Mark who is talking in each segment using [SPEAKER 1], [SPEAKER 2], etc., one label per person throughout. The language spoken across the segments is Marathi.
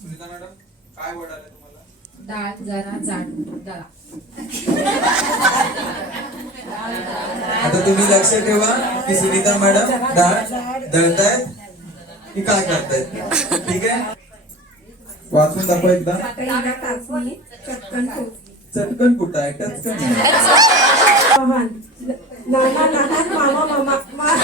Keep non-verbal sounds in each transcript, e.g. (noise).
[SPEAKER 1] सुनीता मॅडम काय वर्ड आले तुम्हाला
[SPEAKER 2] डाळ जरा जाड दळा
[SPEAKER 1] आता तुम्ही लक्ष ठेवा की सुनीता मॅडम डाळ दळतायत की काय करतायत ठीक आहे वाचून दाखवा एकदा
[SPEAKER 3] चटकन
[SPEAKER 1] कुठं आहे टचकन आहे.
[SPEAKER 3] नाना मामा मामा मा-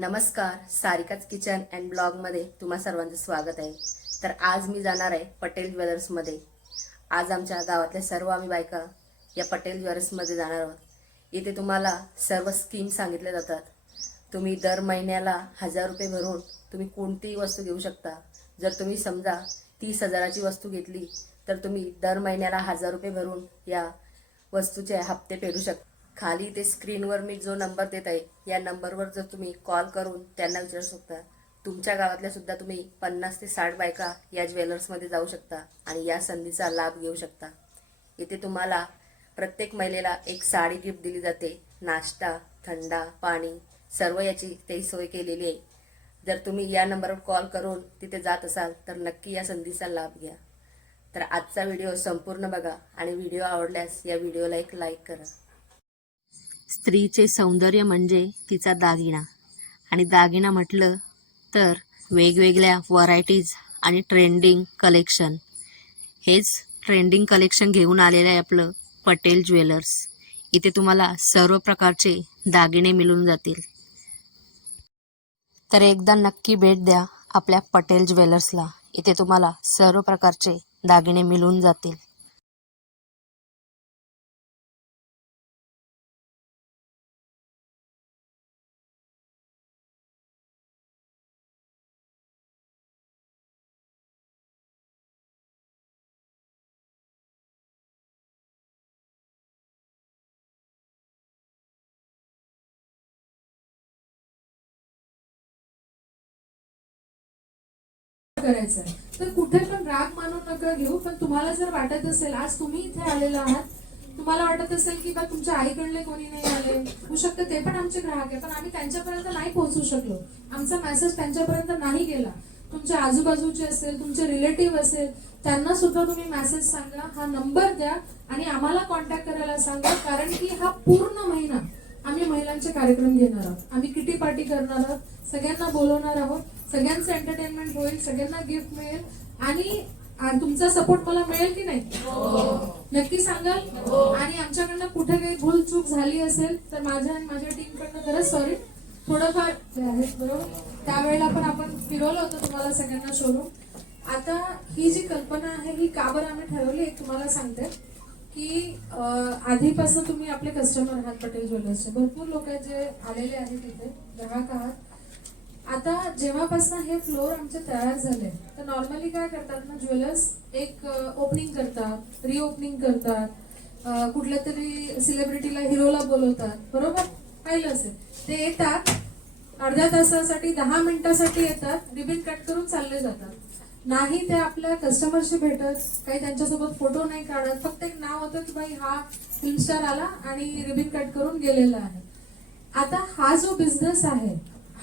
[SPEAKER 4] नमस्कार सारिकाच किचन अँड ब्लॉगमध्ये तुम्हा सर्वांचं स्वागत आहे. तर आज मी जाणार आहे पटेल ज्वेलर्समध्ये आज आमच्या गावातल्या सर्व आम्ही बायका या पटेल ज्वेलर्समध्ये जाणार आहोत. इथे तुम्हाला सर्व स्कीम सांगितल्या जातात. तुम्ही दर महिन्याला हजार रुपये भरून तुम्ही कोणतीही वस्तू घेऊ शकता. जर तुम्ही समजा तीस हजाराची वस्तू घेतली तर तुम्ही दर महिन्याला हजार रुपये भरून या वस्तूचे हप्ते फेडू शकता. खाली ते स्क्रीनवर मी जो नंबर देत आहे या नंबरवर जर तुम्ही कॉल करून त्यांना विचारू शकता तुमच्या गावातल्या सुद्धा तुम्ही पन्नास ते साठ बायका या ज्वेलर्समध्ये जाऊ शकता आणि या संधीचा लाभ घेऊ शकता. इथे तुम्हाला प्रत्येक महिलेला एक साडी गिफ्ट दिली जाते. नाश्ता थंडा पाणी सर्व याची ते सोय केलेली आहे. जर तुम्ही या नंबरवर कॉल करून तिथे जात असाल तर नक्की या संधीचा लाभ घ्या. तर आजचा व्हिडिओ संपूर्ण बघा आणि व्हिडिओ आवडल्यास या व्हिडिओला एक लाईक करा. स्त्रीचे सौंदर्य म्हणजे तिचा दागिना. आणि दागिना म्हटलं तर वेगवेगळ्या व्हरायटीज आणि ट्रेंडिंग कलेक्शन हेच ट्रेंडिंग कलेक्शन घेऊन आलेलं आहे आपलं पटेल ज्वेलर्स. इथे तुम्हाला सर्व प्रकारचे दागिने मिळून जातील. तर एकदा नक्की भेट द्या आपल्या पटेल ज्वेलर्सला. इथे तुम्हाला सर्व प्रकारचे दागिने मिळून जातील.
[SPEAKER 2] करायचा आहे. तर कुठे पण राग मानू नका घेऊ पण तुम्हाला जर वाटत असेल आज तुम्ही इथे आलेला आहात तुम्हाला वाटत असेल की बा तुमच्या आईकडले कोणी नाही आले होऊ शकतं ते पण आमचे ग्राहक आहे पण आम्ही त्यांच्यापर्यंत नाही पोहोचू शकलो आमचा मेसेज त्यांच्यापर्यंत नाही गेला तुमच्या आजूबाजूचे असेल तुमचे रिलेटिव्ह असेल त्यांना सुद्धा तुम्ही मेसेज सांगा हा नंबर द्या आणि आम्हाला कॉन्टॅक्ट करायला सांगा कारण की हा पूर्ण महिना आम्ही महिलांचे कार्यक्रम घेणार आहोत. आम्ही किटी पार्टी करणार आहोत. सगळ्यांना बोलवणार आहोत. सगळ्यांचं एंटरटेनमेंट होईल सगळ्यांना गिफ्ट मिळेल. आणि तुमचा सपोर्ट मला मिळेल की नाही? नक्की सांगाल? आणि आमच्याकडनं कुठे काही भूल चूक झाली असेल तर माझ्या आणि माझ्या टीम कडनं खरंच सॉरी थोडंफार हे आहे, बरोबर? त्यावेळेला पण आपण फिरवलं होतं तुम्हाला सगळ्यांना शोरूम आता ही जी कल्पना आहे ही का बरं आम्ही ठरवली तुम्हाला सांगते. की आधीपासून तुम्ही आपले कस्टमर आहात पटेल ज्वेलर्सचे. भरपूर लोक जे आलेले आहेत तिथे ग्राहक आहात. आता जेव्हापासून हे फ्लोर आमचे तयार झाले तर नॉर्मली काय करतात ना ज्वेलर्स एक ओपनिंग करतात रिओपनिंग करतात. कुठल्या तरी सेलिब्रिटीला हिरोला बोलवतात. बरोबर? पाहिलं असेल ते येतात अर्ध्या तासासाठी दहा मिनिटासाठी येतात रिबिन कट करून चालले जातात. नाही ते आपल्या कस्टमरशी भेटत काही त्यांच्यासोबत फोटो नाही काढत फक्त एक नाव होतं की भाई हा फिल्म स्टार आला आणि रिबिन कट करून गेलेला आहे. आता हा जो बिझनेस आहे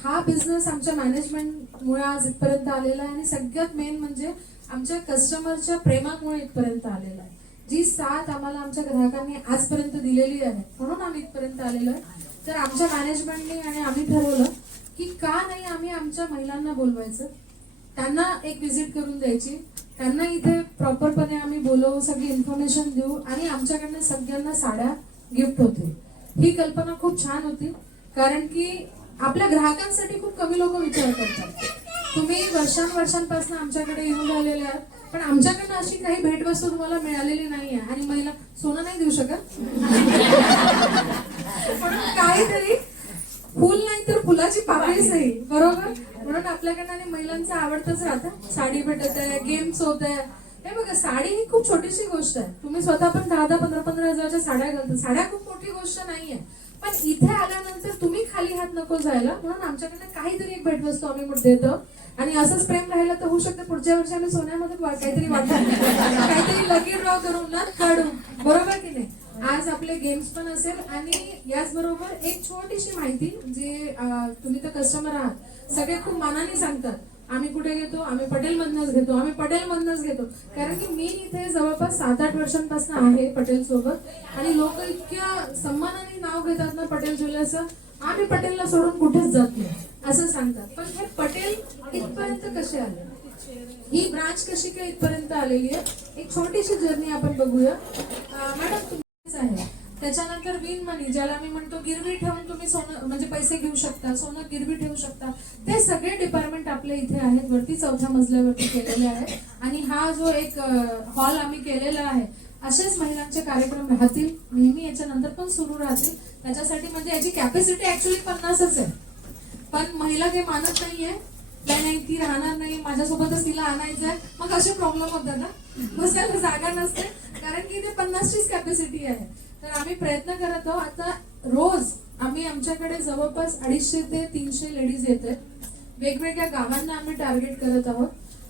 [SPEAKER 2] हा बिझनेस आमच्या मॅनेजमेंटमुळे आज इथपर्यंत आलेला आहे आणि सगळ्यात मेन म्हणजे आमच्या कस्टमरच्या प्रेमामुळे इथपर्यंत आलेला आहे. जी साथ आम्हाला आमच्या ग्राहकांनी आजपर्यंत दिलेली आहे म्हणून आम्ही इथपर्यंत आलेलो आहे. तर आमच्या मॅनेजमेंटने आणि आम्ही ठरवलं की का नाही आम्ही आमच्या महिलांना बोलवायचं? त्यांना एक व्हिजिट करून द्यायची. त्यांना इथे प्रॉपरपणे आम्ही बोलवू सगळी इन्फॉर्मेशन देऊ आणि आमच्याकडनं सगळ्यांना साड्या गिफ्ट होते ही कल्पना खूप छान होती. कारण की आपल्या ग्राहकांसाठी खूप कमी लोक विचार करतात. तुम्ही वर्षांवर्षांपासून आमच्याकडे येऊन राहिलेले आहात. पण आमच्याकडनं अशी काही भेटवस्तू तुम्हाला मिळालेली नाहीये आणि महिला सोनं नाही देऊ शकत? (laughs) म्हणून काहीतरी फुल नाही फुलाची पाकळीच नाही बरोबर? म्हणून आपल्याकडनं आणि महिलांचं आवडतच राहतं. साडी भेटत आहे गेम्स होत आहे. हे बघा साडी ही खूप छोटीशी गोष्ट आहे. तुम्ही स्वतः पण दहा दहा पंधरा पंधरा हजाराच्या साड्या घालता. साड्या खूप मोठी गोष्ट नाहीये. पण इथे आल्यानंतर तुम्ही खाली हात नको जायला. म्हणून आमच्याकडनं काहीतरी एक भेटवस्तू आम्ही देतो. आणि असंच प्रेम राहिलं तर होऊ शकतं. पुढच्या वर्षी आम्ही सोन्यामध्ये काहीतरी वाटत (laughs) काहीतरी लगेच ड्रॉ करून ना काढू. बरोबर की नाही? आज आपले गेम्स पण असेल आणि याचबरोबर एक छोटीशी माहिती जे तुम्ही तर कस्टमर आहात. सगळे खूप मानाने सांगतात आम्ही कुठे घेतो? आम्ही पटेल मधनच घेतो. आम्ही पटेल मधनच घेतो. कारण की मी इथे जवळपास सात आठ वर्षांपासून आहे पटेल सोबत आणि लोक इतक्या सन्मानाने नाव घेतात ना पटेल ज्वेलर्सचं आम्ही पटेलला सोडून कुठेच जात नाही. असं सांगतात. पण हे पटेल इथपर्यंत कसे आले? ही ब्रांच कशी काय इथपर्यंत आलेली आहे? एक छोटीशी जर्नी आपण बघूया. मॅडम आहे. त्याच्यानंतर विन मनी ज्याला मी म्हणतो गिरवी ठेवून तुम्ही सोनं म्हणजे पैसे घेऊ शकता सोनं गिरवी ठेवू शकता. ते सगळे डिपार्टमेंट आपल्या इथे आहेत वरती चौथ्या मजल्यावरती केलेले आहे आणि हा जो एक हॉल आम्ही केलेला आहे असेच महिलांचे कार्यक्रम राहतील नेहमी याच्यानंतर पण सुरू राहतील. त्याच्यासाठी म्हणजे याची कॅपॅसिटी ऍक्च्युली पन्नासच आहे. पण महिला काही मानत नाहीये नाही नाही ती राहणार नाही. माझ्यासोबतच तिला आणायचंय. मग असे प्रॉब्लेम होतात ना. बसायला जागा नसते. कारण की ते पन्नासचीच कॅपॅसिटी आहे. तर आम्ही प्रयत्न करत आहोत. आता रोज आम्ही आमच्याकडे जवळपास अडीचशे ते तीनशे लेडीज येते वेगवेगळ्या गावांना आम्ही टार्गेट करत आहोत.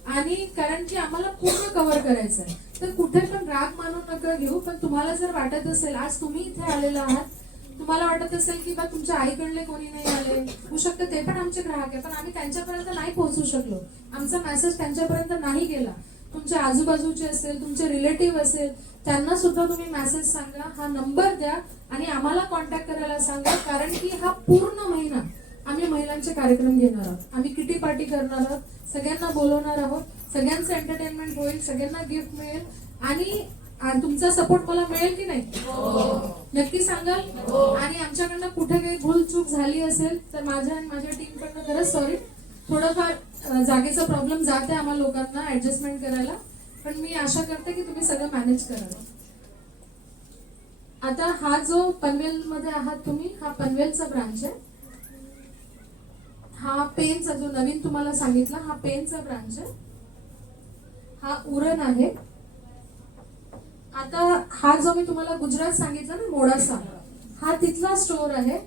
[SPEAKER 2] आणि कारण की आम्हाला पूर्ण कव्हर करायचं आहे तर कुठे पण राग मानू नका घेऊ. पण तुम्हाला जर वाटत असेल आज तुम्ही इथे आलेला आहात तुम्हाला वाटत असेल की बा तुमच्या आईकडले कोणी नाही आले? होऊ शकतं ते पण आमचे ग्राहक आहे पण आम्ही त्यांच्यापर्यंत नाही पोहोचू शकलो. आमचा मेसेज त्यांच्यापर्यंत नाही गेला. तुमच्या आजूबाजूचे असेल तुमचे रिलेटिव्ह असेल त्यांना सुद्धा तुम्ही मेसेज सांगा हा नंबर द्या आणि आम्हाला कॉन्टॅक्ट करायला सांगा कारण की हा पूर्ण महिना आम्ही महिलांचे कार्यक्रम घेणार आहोत. आम्ही किटी पार्टी करणार आहोत सगळ्यांना बोलवणार आहोत सगळ्यांचं एंटरटेनमेंट होईल सगळ्यांना गिफ्ट मिळेल आणि आणि तुमचा सपोर्ट मला मिळेल की नाही? नक्की सांगाल? आणि आमच्याकडनं कुठे काही भूल चूक झाली असेल तर माझ्या आणि माझ्या टीम कडनं खरंच सॉरी थोडंफार जागेचा प्रॉब्लेम जात आहे आम्हाला लोकांना ऍडजस्टमेंट करायला. पण मी आशा करते की तुम्ही सगळं मॅनेज कराल. आता हा जो पनवेल मध्ये आहात तुम्ही हा पनवेलचा ब्रांच आहे. हा पेनचा जो नवीन तुम्हाला सांगितला हा पेनचा ब्रांच आहे. हा उरण आहे. आता हा जो मी तुम्हाला गुजरात सांगितला ना मोडासा हा तिथला स्टोर आहे.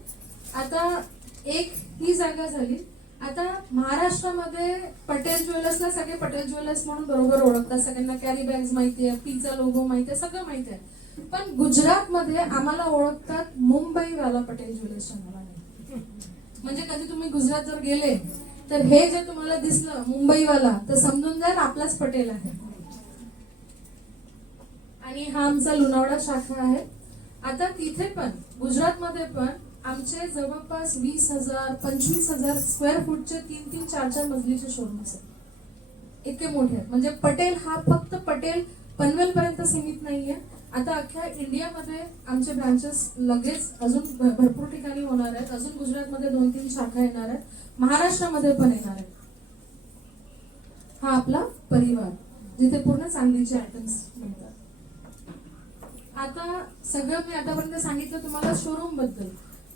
[SPEAKER 2] आता एक ही जागा झाली. आता महाराष्ट्रामध्ये पटेल ज्वेलर्सला सगळे पटेल ज्वेलर्स म्हणून बरोबर ओळखतात. सगळ्यांना कॅरी बॅग्स माहिती आहे पीचा लोगो माहिती आहे सगळं माहिती आहे. पण गुजरातमध्ये आम्हाला ओळखतात मुंबईवाला पटेल ज्वेलर्सच्या नावाने म्हणजे कधी तुम्ही गुजरात जर गेले तर हे जे तुम्हाला दिसलं मुंबईवाला तर समजून जाईल आपलाच पटेल आहे. आणि हा आमचा लोणावळा शाखा आहे. आता तिथे पण गुजरातमध्ये पण आमचे जवळपास वीस हजार पंचवीस हजार स्क्वेअर फूटचे तीन तीन चार चार मजलीचे शोरूम्स आहेत. इतके मोठे आहेत. म्हणजे पटेल हा फक्त पटेल पनवेल पर्यंत सीमित नाहीये. आता अख्ख्या इंडियामध्ये आमचे ब्रांचेस लगेच अजून भरपूर ठिकाणी होणार आहेत. अजून गुजरातमध्ये दोन तीन शाखा येणार आहेत. महाराष्ट्रामध्ये पण येणार आहेत. हा आपला परिवार जिथे पूर्ण चांदीचे आयटम्स मिळतात. आता सगळं मी आतापर्यंत सांगितलं तुम्हाला शोरूमबद्दल.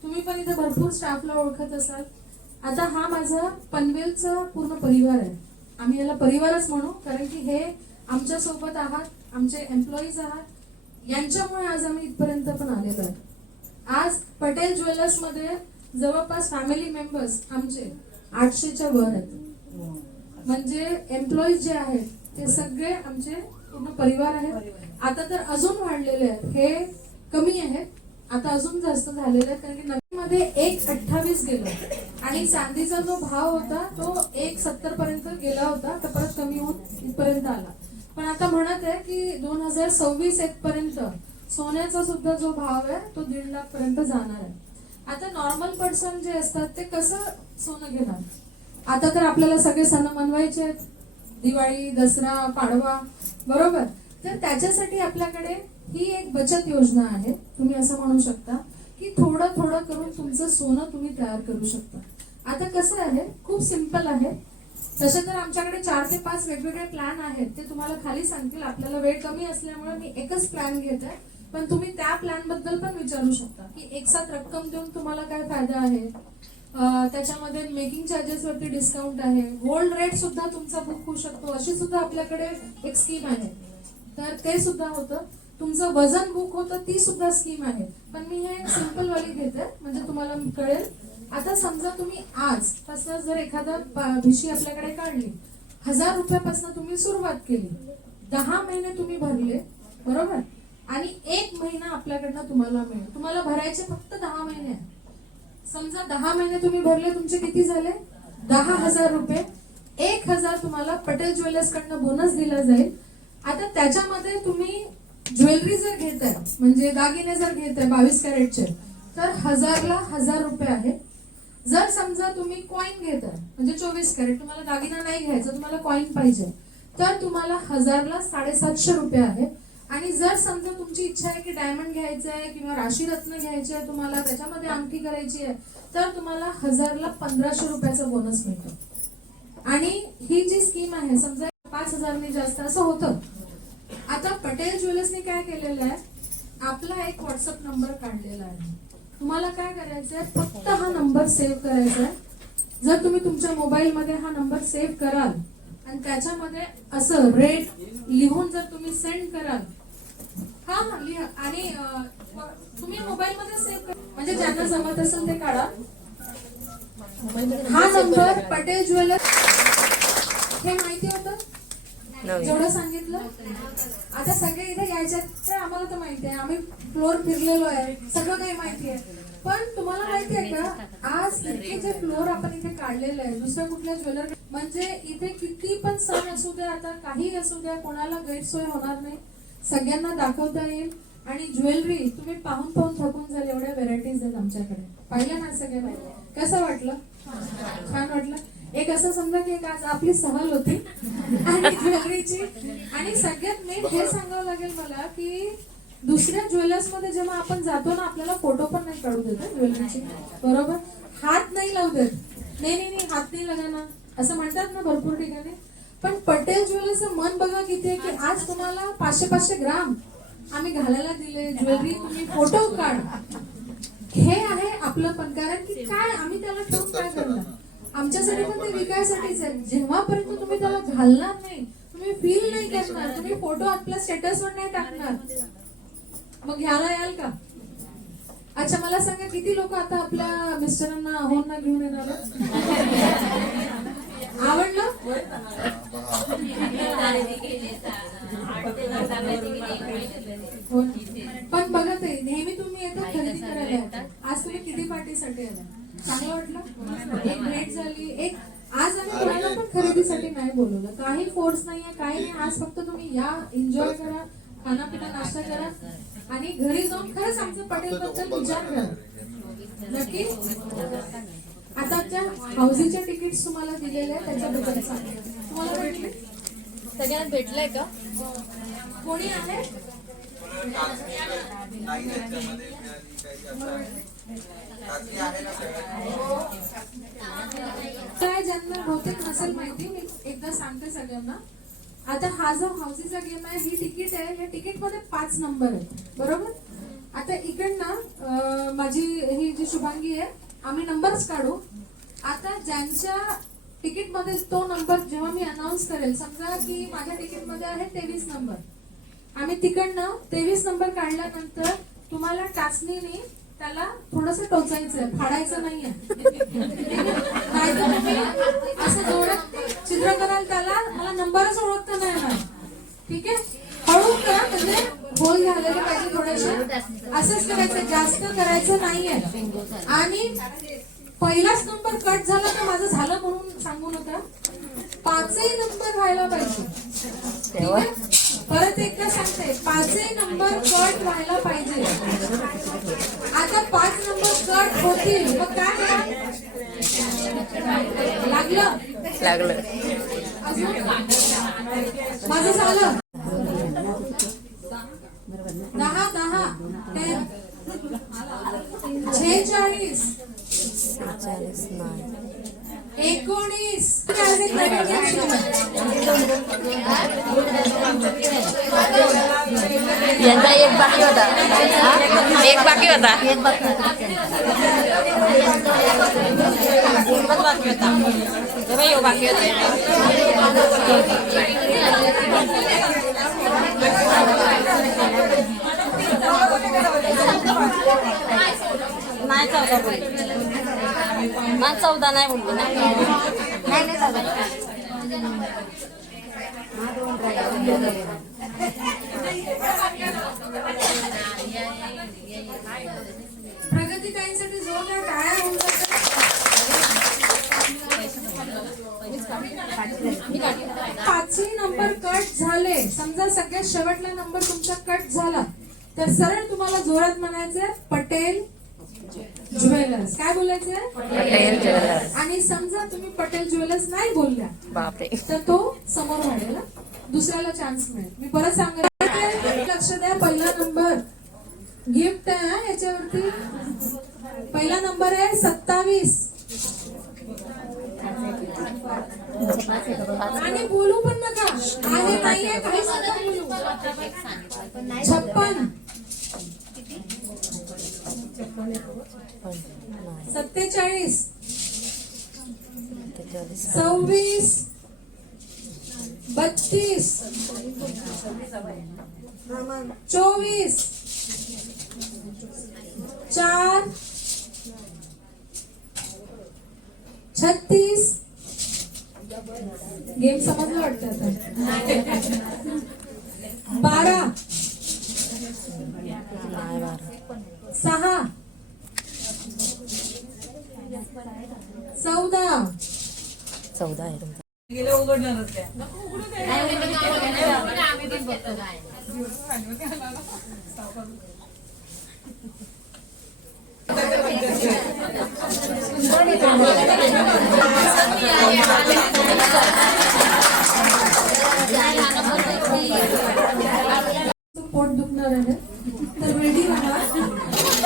[SPEAKER 2] तुम्ही पण इथे भरपूर स्टाफला ओळखत असाल. आता हा माझा पनवेलचा पूर्ण परिवार आहे. आम्ही याला परिवारच म्हणू कारण की हे आमच्यासोबत आहात आमचे एम्प्लॉईज आहात. यांच्यामुळे आज आम्ही इथपर्यंत पण आलेलो आहे. आज पटेल ज्वेलर्समध्ये जवळपास फॅमिली मेंबर्स आमचे आठशेच्या वर आहेत. म्हणजे एम्प्लॉईज जे आहेत ते सगळे आमचे पूर्ण परिवार आहेत. आता तर अजून वाढलेले आहेत. हे कमी आहेत. आता अजून जास्त झालेले आहेत. कारण की नवीन मध्ये एक अठ्ठावीस गेलो. आणि चांदीचा जो भाव होता तो एक सत्तर पर्यंत गेला होता. तर परत कमी होऊन इथपर्यंत आला. पण आता म्हणत आहे की दोन हजार सव्वीस एक पर्यंत सोन्याचा सुद्धा जो भाव आहे तो दीड लाख पर्यंत जाणार आहे. आता नॉर्मल पर्सन जे असतात ते कसं सोनं घेणार? आता तर आपल्याला सगळे सण मनवायचे आहेत. दिवाळी दसरा पाडवा बरोबर? तर त्याच्यासाठी आपल्याकडे ही एक बचत योजना आहे. तुम्ही असं म्हणू शकता की थोडं थोडं करून तुमचं सोनं तुम्ही तयार करू शकता. आता कसं आहे? खूप सिंपल आहे. तसे तर आमच्याकडे चार ते पाच वेगवेगळे प्लॅन आहेत. ते तुम्हाला खाली सांगतील. आपल्याला वेळ कमी असल्यामुळे मी एकच प्लॅन घेत. आहे पण तुम्ही त्या प्लॅनबद्दल पण विचारू शकता की एक साथ रक्कम देऊन तुम्हाला काय फायदा आहे? त्याच्यामध्ये मेकिंग चार्जेस वरती डिस्काउंट आहे. गोल्ड रेट सुद्धा तुमचा बुक होऊ शकतो. अशी सुद्धा आपल्याकडे एक स्कीम आहे. तर ते सुद्धा होतं. तुमचं वजन बुक होतं ती सुद्धा स्कीम आहे. पण मी हे सिंपल वाली घेते म्हणजे तुम्हाला कळेल. आता समजा तुम्ही आज पासून जर एखादा भिशी आपल्याकडे काढली हजार रुपयापासून तुम्ही सुरुवात केली. दहा महिने तुम्ही भरले बरोबर? आणि एक महिना आपल्याकडनं तुम्हाला मिळेल. तुम्हाला भरायचे फक्त दहा महिने आहे. समजा दहा महिने तुम्ही भरले तुमचे किती झाले? दहा हजार रुपये. एक हजार तुम्हाला पटेल ज्वेलर्स कडनं बोनस दिला जाईल. आता त्याच्यामध्ये तुम्ही ज्वेलरी जर घेताय म्हणजे दागिने जर घेत आहे बावीस कॅरेटचे तर हजारला हजार रुपये आहे. जर समजा तुम्ही कॉईन आहे म्हणजे चोवीस कॅरेट तुम्हाला दागिना नाही घ्यायचा तुम्हाला कॉईन पाहिजे तर तुम्हाला हजारला साडेसातशे रुपये आहे. आणि जर समजा तुमची इच्छा आहे की डायमंड घ्यायचं आहे किंवा राशी रत्न घ्यायचे आहे तुम्हाला त्याच्यामध्ये अंगठी करायची आहे तर तुम्हाला हजारला पंधराशे रुपयाचा बोनस मिळतो. आणि ही जी स्कीम आहे समजा पाच हजारने जास्त असं होतं. आता पटेल ज्वेलर्सने काय केलेलं आहे? आपला एक व्हॉट्सअप नंबर काढलेला आहे. तुम्हाला काय करायचं आहे फक्त हा नंबर सेव्ह करायचा आहे जर तुम्ही तुमच्या मोबाईलमध्ये हा नंबर सेव्ह कराल आणि त्याच्यामध्ये असं रेट लिहून जर तुम्ही सेंड कराल हा हा लिहा. आणि तुम्ही मोबाईल मध्ये सेव्ह करा म्हणजे ज्यांना जमत असेल ते काढा. हा नंबर पटेल ज्वेलर्स हे माहिती होतं? जेवढं सांगितलं? आता सगळे इथे यायच्यात तर आम्हाला तर माहिती आहे. आम्ही फ्लोर फिरलेलो आहे. सगळं काही माहिती आहे. पण तुम्हाला माहिती आहे का? आज इथे जे फ्लोर आपण इथे काढलेलं आहे दुसऱ्या कुठल्या ज्वेलर म्हणजे इथे किती पण सण असू द्या आता काही असू द्या कोणाला गैरसोय होणार नाही. सगळ्यांना दाखवता येईल. आणि ज्वेलरी तुम्ही पाहून पाहून थकून जाल एवढ्या व्हेरायटीज आहेत आमच्याकडे. पाहिलं ना सगळ्या कसं वाटलं? छान वाटलं? एक असं समजा की एक आज आपली सहल होती. आणि ज्वेलरीची. आणि सगळ्यात मेन हे सांगावं लागेल मला की दुसऱ्या ज्वेलर्समध्ये जेव्हा आपण जातो ना आपल्याला फोटो पण नाही काढू देत ज्वेलरीची. बरोबर? हात नाही लावू देत. नाही नाही नाही हात नाही लगाना. असं म्हणतात ना भरपूर ठिकाणी. पण पटेल ज्वेलर्सचं मन बघा किती आहे की आज तुम्हाला पाचशे पाचशे ग्राम आम्ही घालायला दिले. ज्वेलरी तुम्ही फोटो काढ. हे आहे आपलं पण. कारण की काय? आम्ही त्याला ठेवून काय करणार? आमच्यासाठी पण ते विकायसाठीच आहे. जेव्हापर्यंत तुम्ही त्याला घालणार नाही तुम्ही फील नाही करणार. तुम्ही फोटो आपल्या स्टेटसवर नाही टाकणार. मग घ्यायला याल का? अच्छा मला सांगा किती लोक आता आपल्या मिस्टरांना अहोंना घेऊन येणार आवडलं? हो पण बघा ते नेहमी तुम्ही येतात खरेदी करायला आज तुम्ही किती पार्टीसाठी आला चांगलं वाटलं. एक भेट झाली. एक आज आम्ही कोणाला पण खरेदीसाठी नाही बोलवलं. काही फोर्स नाहीये काही नाही. आज फक्त तुम्ही या. एन्जॉय करा. खाना पिना नाश्ता करा. आणि घरी जाऊन खरंच आमचं पटेल बद्दल विचार करा. नक्की? आता त्या हाऊसिंगच्या तिकीट तुम्हाला दिलेले आहे त्याच्याबद्दल सांगा. तुम्हाला भेटले?
[SPEAKER 5] सगळ्यांना भेटलंय का?
[SPEAKER 2] कोणी आहे काय ज्यांना बहुतेक नसेल माहिती मी एकदा सांगते सगळ्यांना. आता हा जो हाऊसीचा गेम आहे ही तिकीट आहे या तिकीटमध्ये पाच नंबर आहे बरोबर? आता इकडनं माझी ही जी शुभांगी आहे आम्ही नंबर्स काढू. आता ज्यांच्या तिकीटमध्ये तो नंबर जेव्हा मी अनाऊन्स करेल समजा की माझ्या तिकीटमध्ये आहे तेवीस नंबर आम्ही तिकडनं तेवीस नंबर काढल्यानंतर तुम्हाला टाचणीने त्याला थोडस टोचायचं फाडायचं नाहीये. असं ओळख चित्र कराल त्याला मला नंबरच ओळखता नाही ना ठीक आहे? हळू करा म्हणजे होल झालेले पाहिजे थोडेसे. असंच करायचं जास्त करायचं नाहीये. आणि पहिलाच नंबर कट झाला तर माझं झालं म्हणून सांगू नका पाचही नंबर व्हायला पाहिजे. ठीक आहे? परत एकदा सांगते पाचही नंबर कट व्हायला पाहिजे. आता पाच नंबर कट होतील. मग काय? लागलं?
[SPEAKER 4] लागलं.
[SPEAKER 2] माझं झालं. दहा दहा छेचाळीस. एकोणीस.
[SPEAKER 5] यांचा एक बाकी होता. एक बाकी होता. एक बाकी होता. बाकी होता. यो बाकी होता. नाही चौदा नाही चौदा नाही बोलली ना. नाही प्रगती चौदा
[SPEAKER 2] जोरदार टाळ्या होऊन पाचही नंबर कट झाले. समजा सगळ्यात शेवटला नंबर तुमचा कट झाला. तर सरळ तुम्हाला जोरात म्हणायचं पटेल ज्वेलर्स. काय
[SPEAKER 4] ज्वेलर्स.
[SPEAKER 2] आणि समजा तुम्ही पटेल ज्वेलर्स नाही बोलल्या
[SPEAKER 4] बापरे.
[SPEAKER 2] तर तो समोर वाढेल? दुसऱ्याला चान्स मिळेल. मी परत सांगते. लक्ष द्या पहिला नंबर. गिफ्ट आहे याच्यावरती. पहिला नंबर आहे सत्तावीस. आणि बोलू पण नका. आहे नाहीये नका बोलू छप्पन. सत्तेचाळीस. सव्वीस. बत्तीस. चोवीस. चार. छत्तीस. गेम समजलं वाटतं आता बारा सहा चौदा
[SPEAKER 4] चौदा आहे तुमचा
[SPEAKER 2] पोट दुखणार आहे. तर रेडी राहा.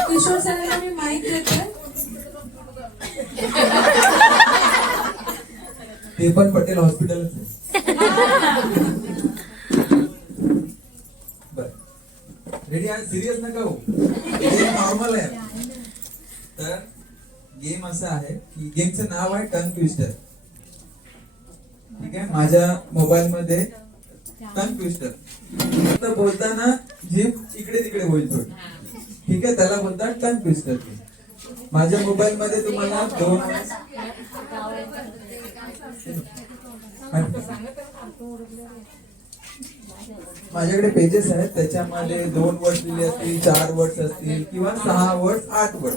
[SPEAKER 2] किशोर सरांना मी माईक देते.
[SPEAKER 1] ते पण पटेल हॉस्पिटल बर रेडी आहे सिरियस नका हो गेम नॉर्मल आहे. तर गेम असं आहे की गेमचं नाव आहे टंग ट्विस्टर ठीक आहे? माझ्या मोबाईल मध्ये टंग ट्विस्टर बोलताना जीभ इकडे तिकडे होईल थोडी ठीक आहे? त्याला बोलतात टंग ट्विस्टर माझ्या मोबाईल मध्ये तुम्हाला दोन माझ्याकडे पेजेस आहेत त्याच्यामध्ये दोन वर्ड लिहिले असतील चार वर्ड असतील किंवा सहा वर्ड आठ वर्ड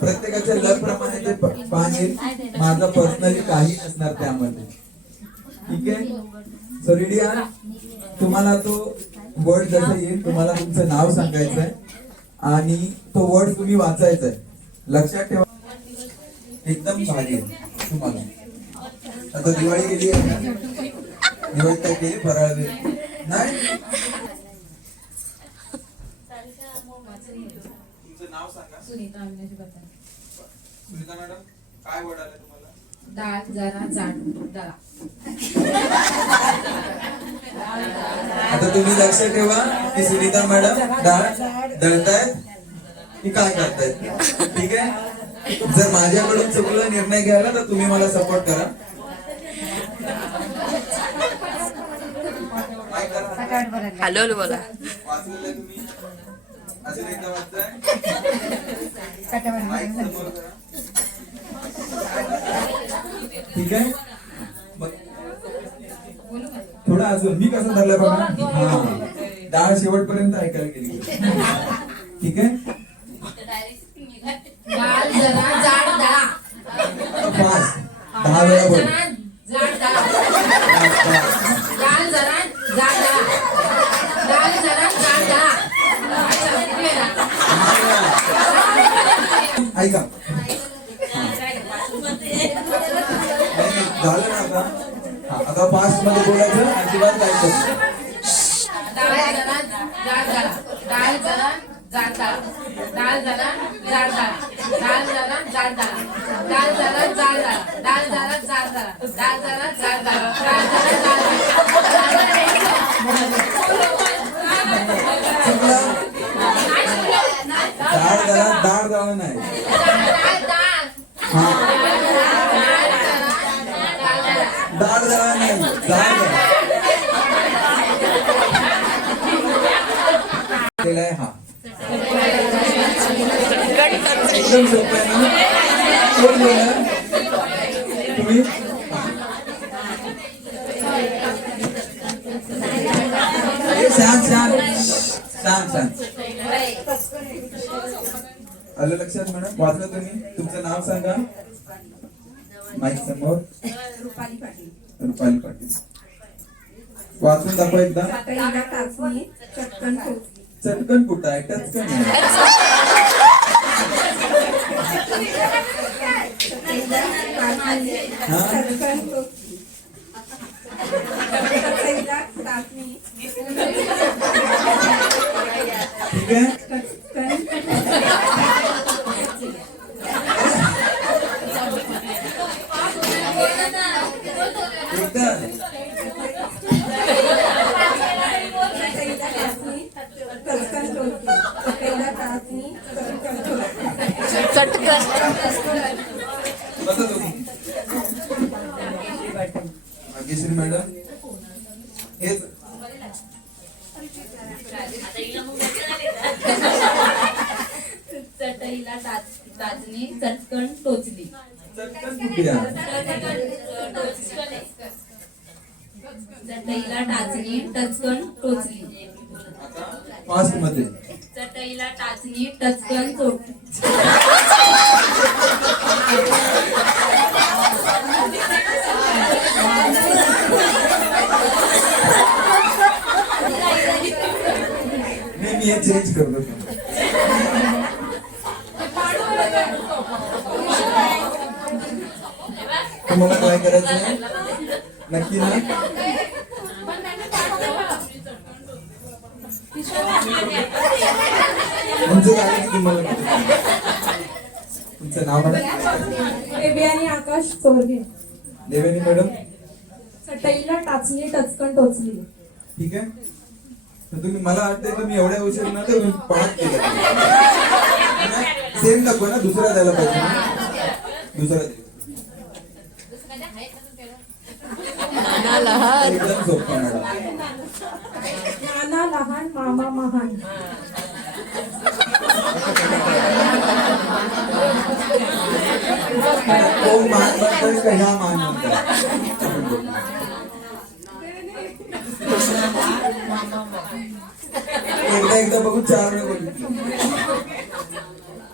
[SPEAKER 1] प्रत्येकाच्या लग प्रमाणे ते प- पान येईल माझं पर्सनली काही नसणार त्यामध्ये. ठीक आहे? सो रेडी तुम्हाला तो वर्ड जसं येईल तुम्हाला तुमचं नाव सांगायचं आहे. आणि तो वर्ड तुम्ही वाचायचा आहे. लक्षात ठेवा. एकदम भारी तुम्हाला. आता दिवाळी गेली आहे. दिवाळी काय केली फराळ तुमचं नाव सांगा.
[SPEAKER 2] सुनीता अविनाश बता
[SPEAKER 1] सुनीता मॅडम काय वर्ड आलं तुम्हाला?
[SPEAKER 2] डाळ जरा जाड दळा.
[SPEAKER 1] आता तुम्ही लक्ष ठेवा की सुनीता मॅडम डाळ दळतायत की काय करतायत. ठीक आहे? जर माझ्याकडून चुकलं निर्णय घ्यायला तर तुम्ही मला सपोर्ट करा काय करा
[SPEAKER 4] हॅलो हॅलो बोला
[SPEAKER 1] वाचलेलं तुम्ही अजून एकदा वाचताय माईक हॅलो बोला ठीक आहे? मग थोडं अजून. मी कसं धरलं बघा. दहा शेवटपर्यंत ऐकायला गेली. ठीक आहे
[SPEAKER 2] डाळ जरा जाड दळा
[SPEAKER 1] फास्ट दहा वेळा बोल
[SPEAKER 2] जाड दळा
[SPEAKER 1] Fast, fast.
[SPEAKER 2] डाळ जरा जाड दळा डाळ जरा जाड दळा अच्छा, पुढे जा.
[SPEAKER 1] दहा वेळा. ऐका नाही, नाही, झालं ना आता हा, आता फास्टमध्ये बोलायचं अजिबात ऐकायचं
[SPEAKER 2] डाळ जरा जाड दळा डाळ जरा जाड दळा डाळ जरा जाड दळा डाळ जरा जाड दळा डाळ जरा जाड दळा डाळ जरा जाड दळा डाळ जरा जाड दळा डाळ जरा
[SPEAKER 1] चुकलं डाळ जरा डाळ जावं नाही हा डाळ जरा नाही डाळ जरा केलाय हा एकदम सोपं आहे ना कोण बोलणार तुम्ही ए, शांत शांत शांत शांत आलं लक्षात मॅडम वाचलं तुम्ही? तुमचं नाव सांगा. माईक समोर.
[SPEAKER 3] रुपाली पाटील.
[SPEAKER 1] रुपाली पाटील वाचून दाखवा एकदा.
[SPEAKER 3] चटकन
[SPEAKER 1] कुठं? आहे? टचकन (laughs) आहे. हा?
[SPEAKER 3] चटकन टोचली चटईला टाचणी
[SPEAKER 1] ठीक आहे
[SPEAKER 3] चटकन
[SPEAKER 1] एकदा
[SPEAKER 3] चटईला टाचणी चटकन टोचली चटईला टाचणी चटकन टोचली
[SPEAKER 4] चटकन
[SPEAKER 1] बसा तुम्ही भाग्यश्री मॅडम हेच
[SPEAKER 5] चटईला टाच- टाचणी चटकन टोचली
[SPEAKER 1] चटकन कुठे आहे
[SPEAKER 5] चटईला टाचणी टचकन टोचली.
[SPEAKER 1] फास्टमध्ये
[SPEAKER 5] चटईला टाचणी टचकन चोट
[SPEAKER 1] नाही मी हे चेंज करतो. तुम्हाला काय करायचं? नक्की ना तुमचं झालं की तुम्हाला तुमचं नाव म्हणा
[SPEAKER 3] बेबी आणि आकाश चोरगे
[SPEAKER 1] देवेनी मॅडम?
[SPEAKER 3] चटईला टाचणी टचकन टोचली.
[SPEAKER 1] ठीक आहे. तर तुम्ही मला वाटतंय तुम्ही एवढ्या उशीर ना तुम्ही पळत केलं सेम नको ना दुसरा द्यायला पाहिजे ना. दुसरा. एकदम सोपं मॅडम.
[SPEAKER 3] नाना लहान मामा महान. Kung makikita yung kayaman mo. Hintay ka pagod sa
[SPEAKER 4] araw.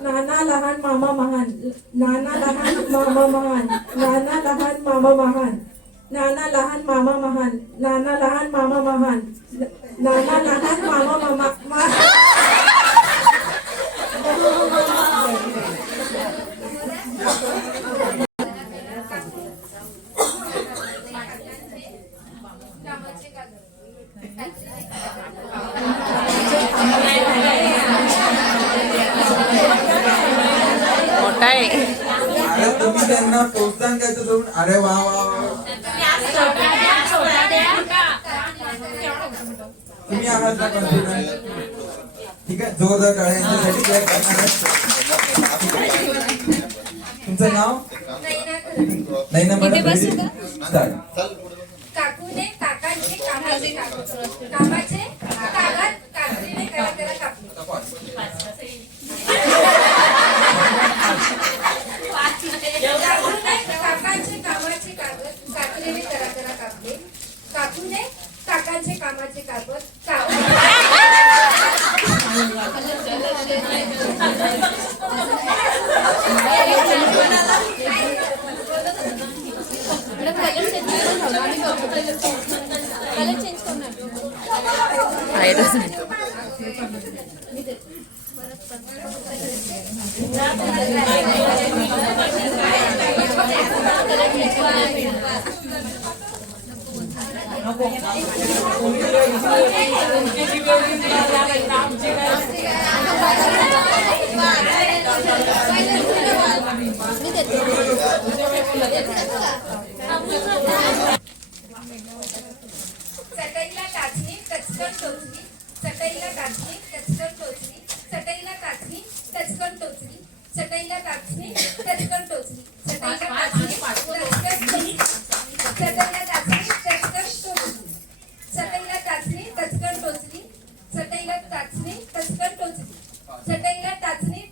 [SPEAKER 4] Nanalahan
[SPEAKER 1] mamamahan. Nanalahan mamamahan. Nanalahan mamamahan. Nanalahan mamamahan. Nanalahan mamamahan. Nanalahan mamamahan. Nanalahan mamamahan. Oh, my God. जोरदार टाळ्या यांच्यासाठी काय करणार आहे? तुमचं नाव? नाही ना मॅडम. स्टार्ट
[SPEAKER 6] काकूने काकांचे कामाचे कामाचे कागद कात्रीने करा करा कापले. काकूने काकांचे कामाचे कागद कात्रीने करा करा कापले. काचणी टचकन टोचली चटईला काचणी तचकन टोचली चटईला काचणी तचकन टोचली चटईला काचणी टचकन चटईला
[SPEAKER 2] काचणी